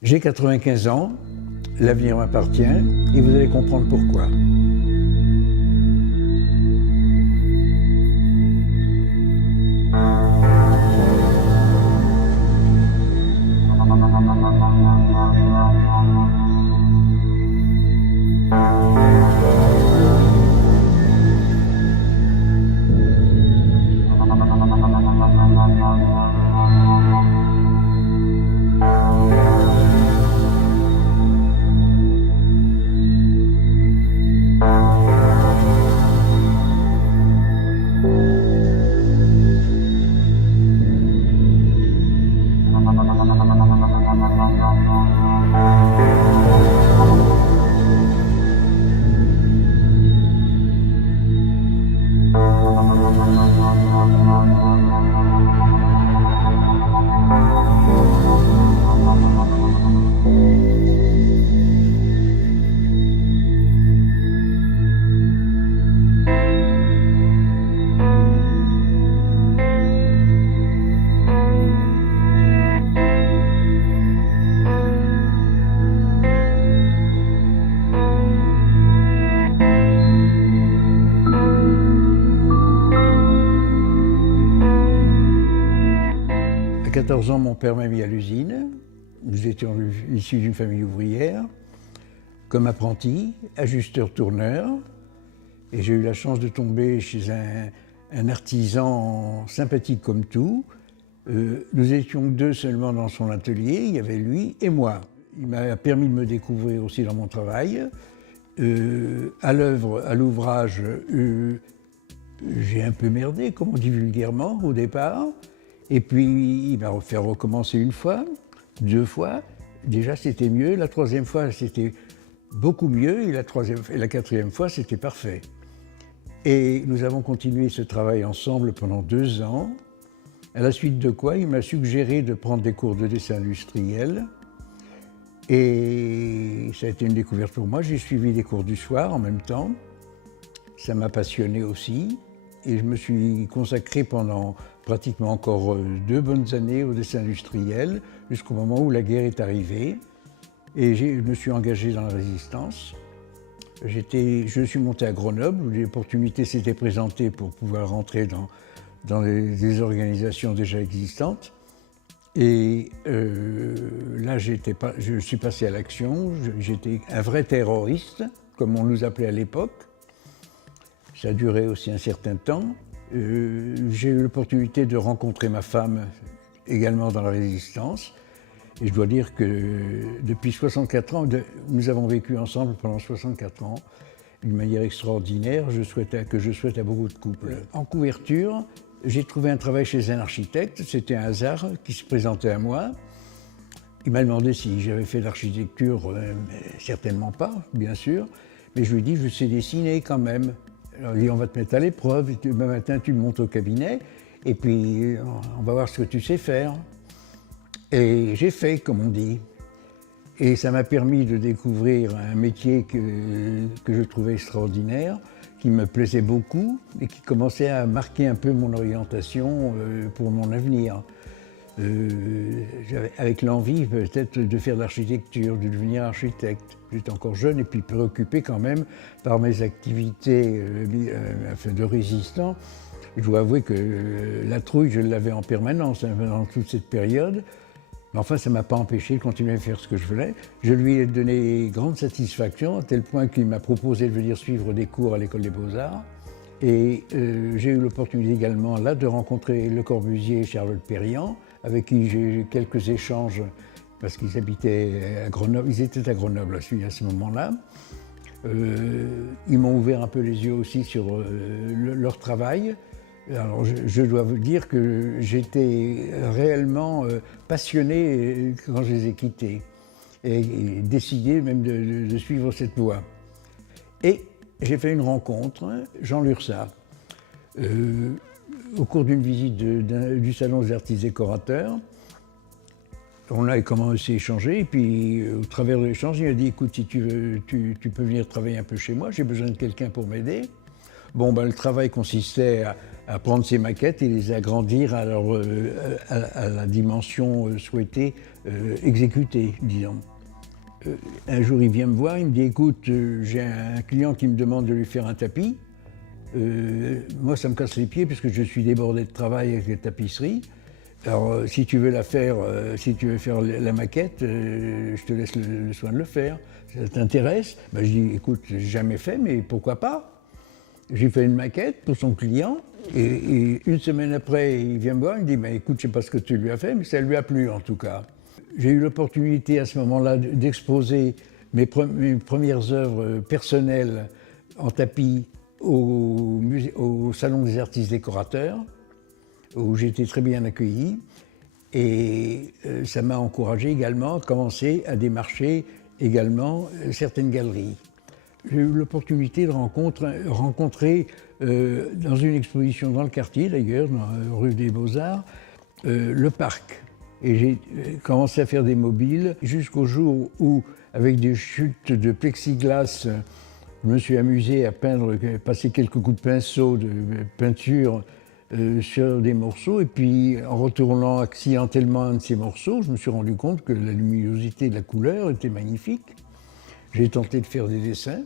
J'ai 95 ans, l'avenir m'appartient et vous allez comprendre pourquoi. À 14 ans, mon père m'a mis à l'usine. Nous étions issus d'une famille ouvrière, comme apprenti, ajusteur-tourneur. Et j'ai eu la chance de tomber chez un artisan sympathique comme tout. Nous étions deux seulement dans son atelier, il y avait lui et moi. Il m'a permis de me découvrir aussi dans mon travail. À l'œuvre, à l'ouvrage, j'ai un peu merdé, comme on dit vulgairement, au départ. Et puis, il m'a fait recommencer une fois, deux fois. Déjà, c'était mieux. La troisième fois, c'était beaucoup mieux. Et la quatrième fois, c'était parfait. Et nous avons continué ce travail ensemble pendant 2 ans. À la suite de quoi, il m'a suggéré de prendre des cours de dessin industriel. Et ça a été une découverte pour moi. J'ai suivi des cours du soir en même temps. Ça m'a passionné aussi. Et je me suis consacré pendant pratiquement encore 2 bonnes années au dessin industriel, jusqu'au moment où la guerre est arrivée. Et je me suis engagé dans la résistance. Je suis monté à Grenoble, où l'opportunité s'était présentée pour pouvoir rentrer dans des organisations déjà existantes. Et là, je suis passé à l'action. J'étais un vrai terroriste, comme on nous appelait à l'époque. Ça a duré aussi un certain temps. J'ai eu l'opportunité de rencontrer ma femme également dans la résistance. Et je dois dire que depuis 64 ans, nous avons vécu ensemble pendant 64 ans d'une manière extraordinaire que je souhaite à beaucoup de couples. En couverture, j'ai trouvé un travail chez un architecte. C'était un hasard qui se présentait à moi. Il m'a demandé si j'avais fait de l'architecture. Certainement pas, bien sûr. Mais je lui ai dit, je sais dessiner quand même. Alors, il dit, on va te mettre à l'épreuve, demain matin tu montes au cabinet, et puis on va voir ce que tu sais faire. Et j'ai fait, comme on dit. Et ça m'a permis de découvrir un métier que je trouvais extraordinaire, qui me plaisait beaucoup, et qui commençait à marquer un peu mon orientation pour mon avenir. Avec l'envie peut-être de faire de l'architecture, de devenir architecte. J'étais encore jeune et puis préoccupé quand même par mes activités de résistant. Je dois avouer que la trouille, je l'avais en permanence dans toute cette période. Mais enfin, ça ne m'a pas empêché de continuer à faire ce que je voulais. Je lui ai donné grande satisfaction, à tel point qu'il m'a proposé de venir suivre des cours à l'École des Beaux-Arts. Et j'ai eu l'opportunité également là de rencontrer Le Corbusier et Charlotte Perriand, avec qui j'ai eu quelques échanges, parce qu'ils habitaient à Grenoble, ils étaient à Grenoble à ce moment-là. Ils m'ont ouvert un peu les yeux aussi sur leur travail. Alors je dois vous dire que j'étais réellement passionné quand je les ai quittés, et décidé même de suivre cette voie. Et j'ai fait une rencontre, Jean Lurçat, au cours d'une visite du Salon des artistes décorateurs. On a commencé à échanger, et puis au travers de l'échange, il m'a dit, écoute, si tu veux, tu peux venir travailler un peu chez moi, j'ai besoin de quelqu'un pour m'aider. Bon, ben, le travail consistait à prendre ces maquettes et les agrandir à la dimension souhaitée, exécutée, disons. Un jour, il vient me voir, il me dit, écoute, j'ai un client qui me demande de lui faire un tapis. Moi, ça me casse les pieds parce que je suis débordé de travail avec les tapisseries. Alors, si tu veux la faire, si tu veux faire la maquette, je te laisse le soin de le faire. Ça t'intéresse? Ben, je dis, écoute, j'ai jamais fait, mais pourquoi pas? J'ai fait une maquette pour son client et une semaine après, il vient me voir, il me dit, ben, écoute, je sais pas ce que tu lui as fait, mais ça lui a plu en tout cas. J'ai eu l'opportunité à ce moment-là d'exposer mes premières œuvres personnelles en tapis au Salon des artistes décorateurs, où j'ai été très bien accueilli. Et ça m'a encouragé également à commencer à démarcher également certaines galeries. J'ai eu l'opportunité de rencontrer dans une exposition dans le quartier d'ailleurs, dans la rue des Beaux-Arts, le parc. Et j'ai commencé à faire des mobiles jusqu'au jour où, avec des chutes de plexiglas, je me suis amusé à passer quelques coups de pinceau de peinture sur des morceaux. Et puis, en retournant accidentellement un de ces morceaux, je me suis rendu compte que la luminosité de la couleur était magnifique. J'ai tenté de faire des dessins.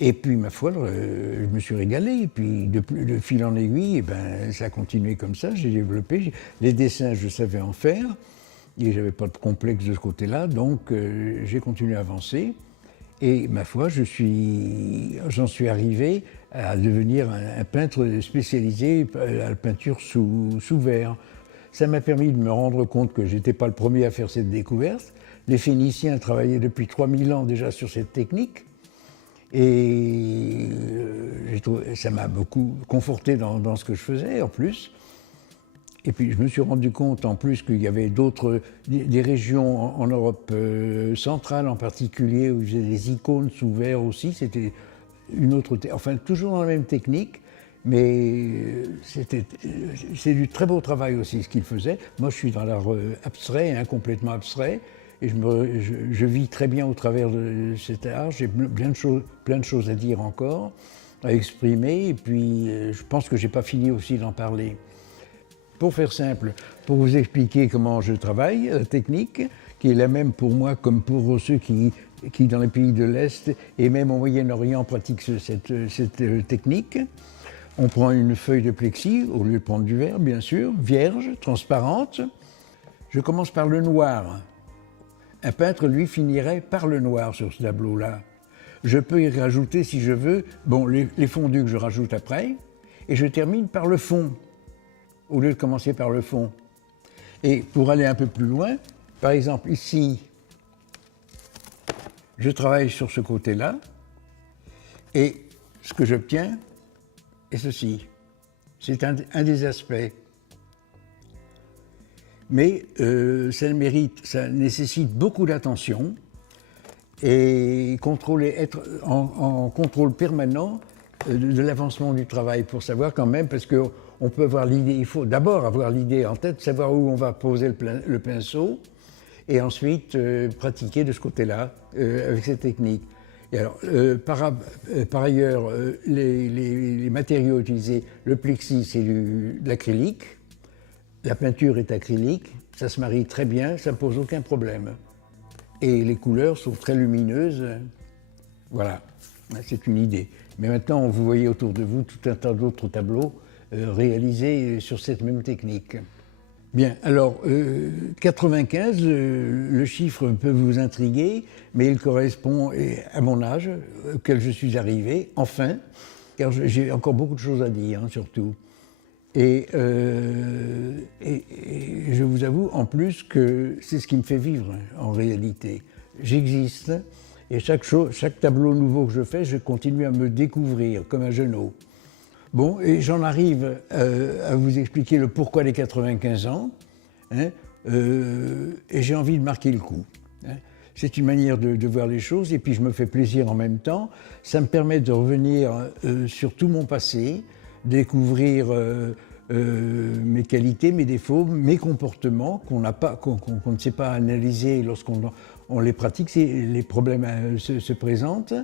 Et puis, ma foi, je me suis régalé. Et puis, de fil en aiguille, eh ben, ça a continué comme ça. J'ai développé. Les dessins, je savais en faire. Et je n'avais pas de complexe de ce côté-là. Donc, j'ai continué à avancer. Et ma foi, j'en suis arrivé à devenir un peintre spécialisé à la peinture sous verre. Ça m'a permis de me rendre compte que je n'étais pas le premier à faire cette découverte. Les Phéniciens travaillaient depuis 3000 ans déjà sur cette technique. Et ça m'a beaucoup conforté dans ce que je faisais en plus. Et puis je me suis rendu compte en plus qu'il y avait des régions en Europe centrale en particulier où ils faisaient des icônes sous verre aussi. C'était une autre, enfin toujours dans la même technique, mais c'est du très beau travail aussi ce qu'ils faisaient. Moi je suis dans l'art abstrait, hein, complètement abstrait. Et je vis très bien au travers de cet art. J'ai plein de choses à dire encore, à exprimer. Et puis, je pense que je n'ai pas fini aussi d'en parler. Pour faire simple, pour vous expliquer comment je travaille, la technique, qui est la même pour moi comme pour ceux qui dans les pays de l'Est et même au Moyen-Orient, pratiquent cette technique. On prend une feuille de plexi, au lieu de prendre du verre, bien sûr, vierge, transparente. Je commence par le noir. Un peintre, lui, finirait par le noir sur ce tableau-là. Je peux y rajouter, si je veux, les fondus que je rajoute après, et je termine par le fond, au lieu de commencer par le fond. Et pour aller un peu plus loin, par exemple, ici, je travaille sur ce côté-là, et ce que j'obtiens est ceci. C'est un des aspects. Mais ça nécessite beaucoup d'attention et être en contrôle permanent de l'avancement du travail pour savoir quand même, parce qu'on peut avoir l'idée, il faut d'abord avoir l'idée en tête, savoir où on va poser le pinceau et ensuite pratiquer de ce côté-là avec cette technique. Et alors, par ailleurs, les matériaux utilisés, le plexi, c'est de l'acrylique. La peinture est acrylique, ça se marie très bien, ça ne pose aucun problème. Et les couleurs sont très lumineuses. Voilà, c'est une idée. Mais maintenant, vous voyez autour de vous tout un tas d'autres tableaux réalisés sur cette même technique. Bien, alors, 95, le chiffre peut vous intriguer, mais il correspond à mon âge, auquel je suis arrivé, enfin, car j'ai encore beaucoup de choses à dire, hein, surtout. Et je vous avoue en plus que c'est ce qui me fait vivre en réalité. J'existe et chaque tableau nouveau que je fais, je continue à me découvrir comme un genou. Bon, et j'en arrive à vous expliquer le pourquoi des 95 ans, hein, et j'ai envie de marquer le coup. Hein. C'est une manière de voir les choses et puis je me fais plaisir en même temps. Ça me permet de revenir sur tout mon passé, découvrir mes qualités, mes défauts, mes comportements qu'on ne sait pas analyser lorsqu'on les pratique, les problèmes se présentent.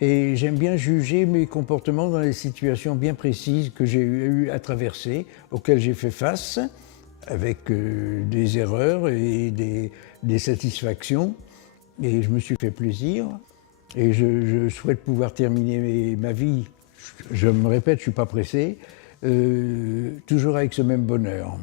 Et j'aime bien juger mes comportements dans les situations bien précises que j'ai eu à traverser, auxquelles j'ai fait face, avec des erreurs et des satisfactions. Et je me suis fait plaisir. Et je souhaite pouvoir terminer ma vie, je me répète, je ne suis pas pressé, toujours avec ce même bonheur.